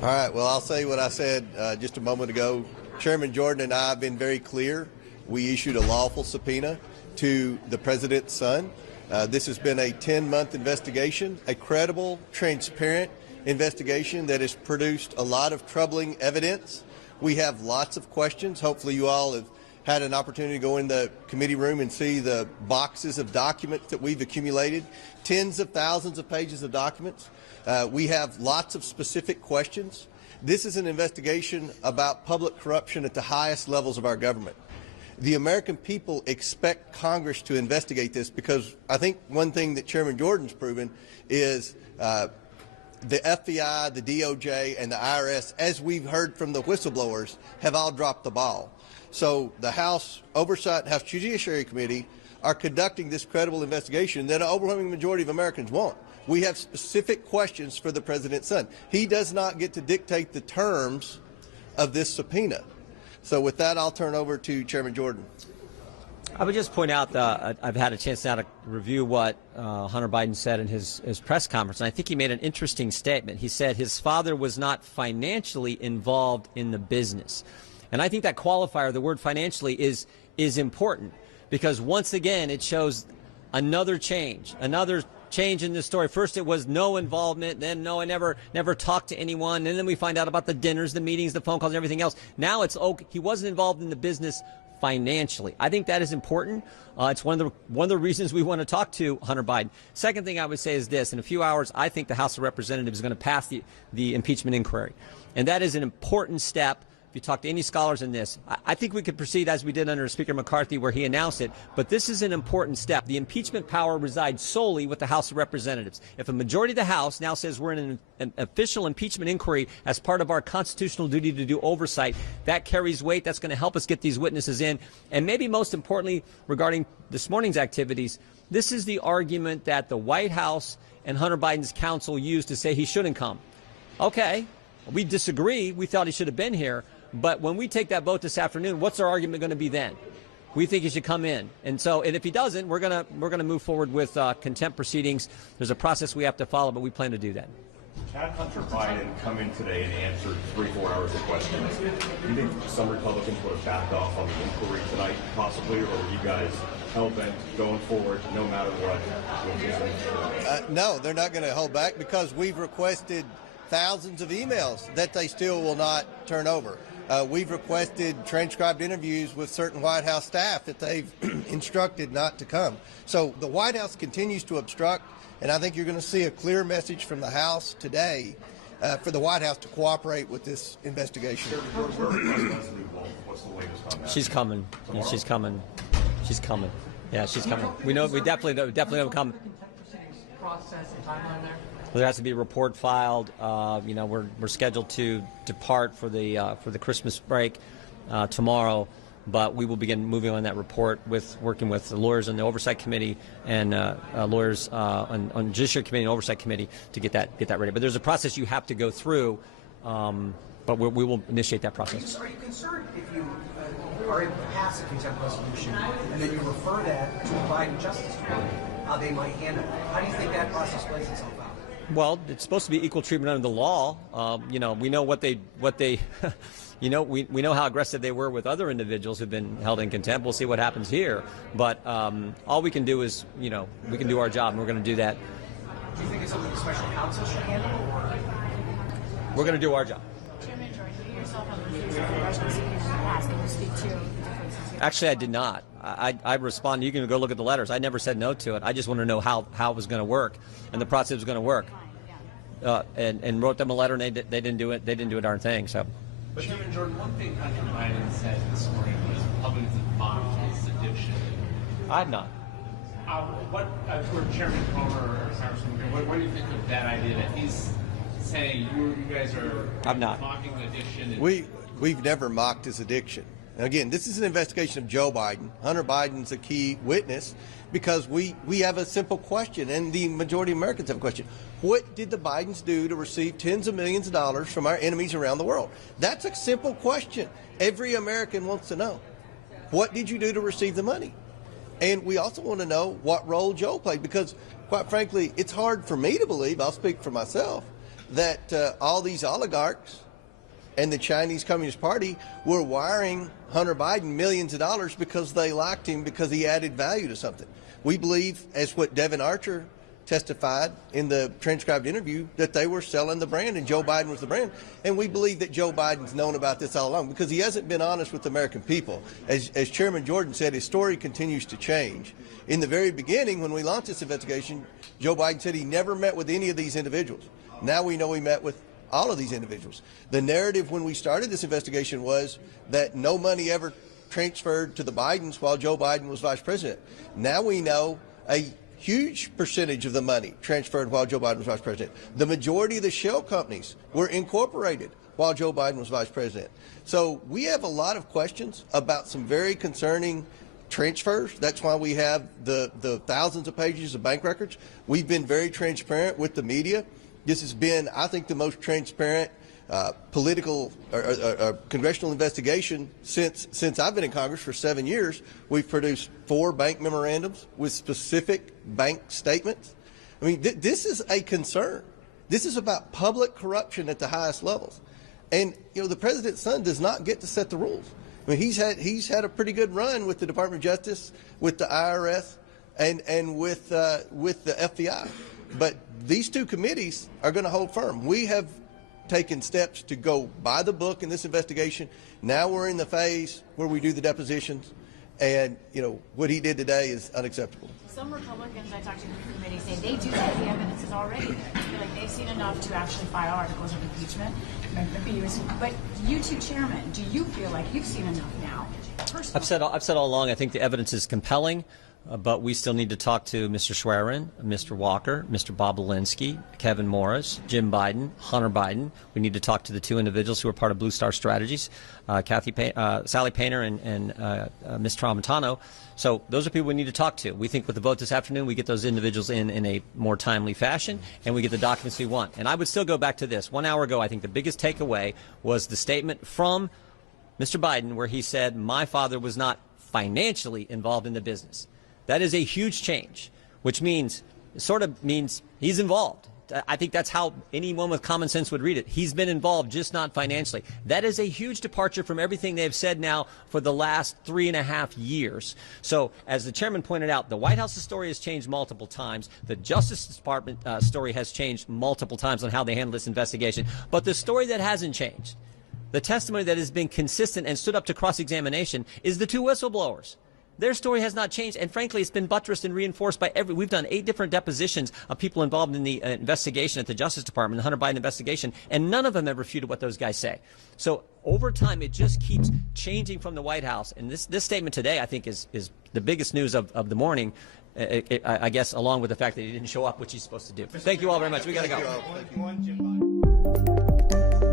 All right, well, I'll say what I said just a moment ago. Chairman Jorden and I have been very clear. We issued a lawful subpoena to the president's son. This has been a 10-month investigation, a credible, transparent investigation that has produced a lot of troubling evidence. We have lots of questions. Hopefully you all have had an opportunity to go in the committee room and see the boxes of documents that we've accumulated, tens of thousands of pages of documents. We have lots of specific questions. This is an investigation about public corruption at the highest levels of our government. The American people expect Congress to investigate this because I think one thing that Chairman Jordan's proven is the FBI, the DOJ, and the IRS, as we've heard from the whistleblowers, have all dropped the ball. So the House Oversight and House Judiciary Committee are conducting this credible investigation that an overwhelming majority of Americans want. We have specific questions for the president's son. He does not get to dictate the terms of this subpoena. So with that, I'll turn over to Chairman Jorden. I would just point out that I've had a chance now to review what Hunter Biden said in his press conference, and I think he made an interesting statement. He said his father was not financially involved in the business. And I think that qualifier, the word financially, is important because once again it shows another change in this story. First it was no involvement, then no, I never talked to anyone, and then we find out about the dinners, the meetings, the phone calls, and everything else. Now it's okay, he wasn't involved in the business financially. I think that is important. It's one of the reasons we want to talk to Hunter Biden. Second thing I would say is this: in a few hours, I think the House of Representatives is going to pass the impeachment inquiry, and that is an important step. If you talk to any scholars in this, I think we could proceed as we did under Speaker McCarthy where he announced it, but this is an important step. The impeachment power resides solely with the House of Representatives. If a majority of the House now says we're in an official impeachment inquiry as part of our constitutional duty to do oversight, that carries weight. That's going to help us get these witnesses in. And maybe most importantly, regarding this morning's activities, this is the argument that the White House and Hunter Biden's counsel used to say he shouldn't come. Okay, we disagree. We thought he should have been here. But when we take that vote this afternoon, what's our argument going to be then? We think he should come in. And if he doesn't, we're going to move forward with contempt proceedings. There's a process we have to follow, but we plan to do that. Had Hunter Biden come in today and answered 3-4 hours of questions, do you think some Republicans would have backed off on the inquiry tonight, possibly, or were you guys hell-bent going forward no matter what? No, they're not going to hold back because we've requested thousands of emails that they still will not turn over. We've requested transcribed interviews with certain White House staff that they've instructed not to come. So the White House continues to obstruct, and I think you're going to see a clear message from the House today for the White House to cooperate with this investigation. What's the latest on that? She's coming. Yeah, she's coming. She's coming. Yeah, she's coming. We know. We definitely know come. Process and timeline there. There has to be a report filed. We're scheduled to depart for the Christmas break tomorrow, but we will begin moving on that report working with the lawyers on the Oversight Committee and lawyers on Judiciary Committee and Oversight Committee to get that ready. But there's a process you have to go through, but we will initiate that process. Are you concerned if you are able to pass a contempt resolution and then you refer that to the Biden Justice Department, how they might handle it? How do you think that process plays itself out? Well, it's supposed to be equal treatment under the law. We know what they we know how aggressive they were with other individuals who've been held in contempt. We'll see what happens here. But all we can do is, we can do our job, and we're going to do that. Do you think it's something the special counsel should handle, or? We're going to do our job. Chairman Jordan, you yourself have refused the emergency in the past. Can you speak to the differences here? Actually, I did not. I responded. You can go look at the letters. I never said no to it. I just want to know how it was going to work and the process was going to work. And wrote them a letter, and they didn't do it. They didn't do a darn thing. So. But Chairman Jordan, one thing Hunter Biden said this morning was Republicans have mocked his addiction. I've not. For Chairman Comer or Congressman, what do you think of that idea that he's saying you guys are mocking the addiction? We've never mocked his addiction. Again, this is an investigation of Joe Biden. Hunter Biden's a key witness because we have a simple question, and the majority of Americans have a question. What did the Bidens do to receive tens of millions of dollars from our enemies around the world? That's a simple question. Every American wants to know. What did you do to receive the money? And we also want to know what role Joe played because, quite frankly, it's hard for me to believe, I'll speak for myself, that all these oligarchs and the Chinese Communist Party were wiring Hunter Biden millions of dollars because they liked him, because he added value to something. We believe, as what Devin Archer testified in the transcribed interview, that they were selling the brand and Joe Biden was the brand. And we believe that Joe Biden's known about this all along because he hasn't been honest with the American people. As Chairman Jorden said, his story continues to change. In the very beginning, when we launched this investigation, Joe Biden said he never met with any of these individuals. Now we know he met with all of these individuals. The narrative when we started this investigation was that no money ever transferred to the Bidens while Joe Biden was vice president. Now we know a huge percentage of the money transferred while Joe Biden was vice president. The majority of the shell companies were incorporated while Joe Biden was vice president. So we have a lot of questions about some very concerning transfers. That's why we have the thousands of pages of bank records. We've been very transparent with the media. This has been, I think, the most transparent political or congressional investigation since I've been in Congress for 7 years. We've produced 4 bank memorandums with specific bank statements. I mean, this is a concern. This is about public corruption at the highest levels. And, you know, the president's son does not get to set the rules. I mean, he's had a pretty good run with the Department of Justice, with the IRS, and with the FBI. But these 2 committees are going to hold firm. We have taken steps to go by the book in this investigation. Now we're in the phase where we do the depositions, and you know what he did today is unacceptable. Some Republicans I talked to in the committee say they do think the evidence is already there. They feel like they've seen enough to actually file articles of impeachment. But you two, Chairman, do you feel like you've seen enough now? Personally? I've said all along, I think the evidence is compelling. But we still need to talk to Mr. Schwerin, Mr. Walker, Mr. Bobulinski, Kevin Morris, Jim Biden, Hunter Biden. We need to talk to the 2 individuals who are part of Blue Star Strategies, Sally Painter and Ms. Tramontano. So those are people we need to talk to. We think with the vote this afternoon, we get those individuals in a more timely fashion, and we get the documents we want. And I would still go back to this. 1 hour ago, I think the biggest takeaway was the statement from Mr. Biden where he said, my father was not financially involved in the business. That is a huge change, which means, sort of means he's involved. I think that's how anyone with common sense would read it. He's been involved, just not financially. That is a huge departure from everything they've said now for the last 3.5 years. So, as the chairman pointed out, the White House's story has changed multiple times. The Justice Department story has changed multiple times on how they handle this investigation. But the story that hasn't changed, the testimony that has been consistent and stood up to cross-examination, is the 2 whistleblowers. Their story has not changed, and frankly, it's been buttressed and reinforced by we've done 8 different depositions of people involved in the investigation at the Justice Department, the Hunter Biden investigation, and none of them have refuted what those guys say. So over time, it just keeps changing from the White House. And this statement today, I think, is the biggest news of the morning, I guess, along with the fact that he didn't show up, which he's supposed to do. Thank you all very much. We got to go. Thank you all. Thank you.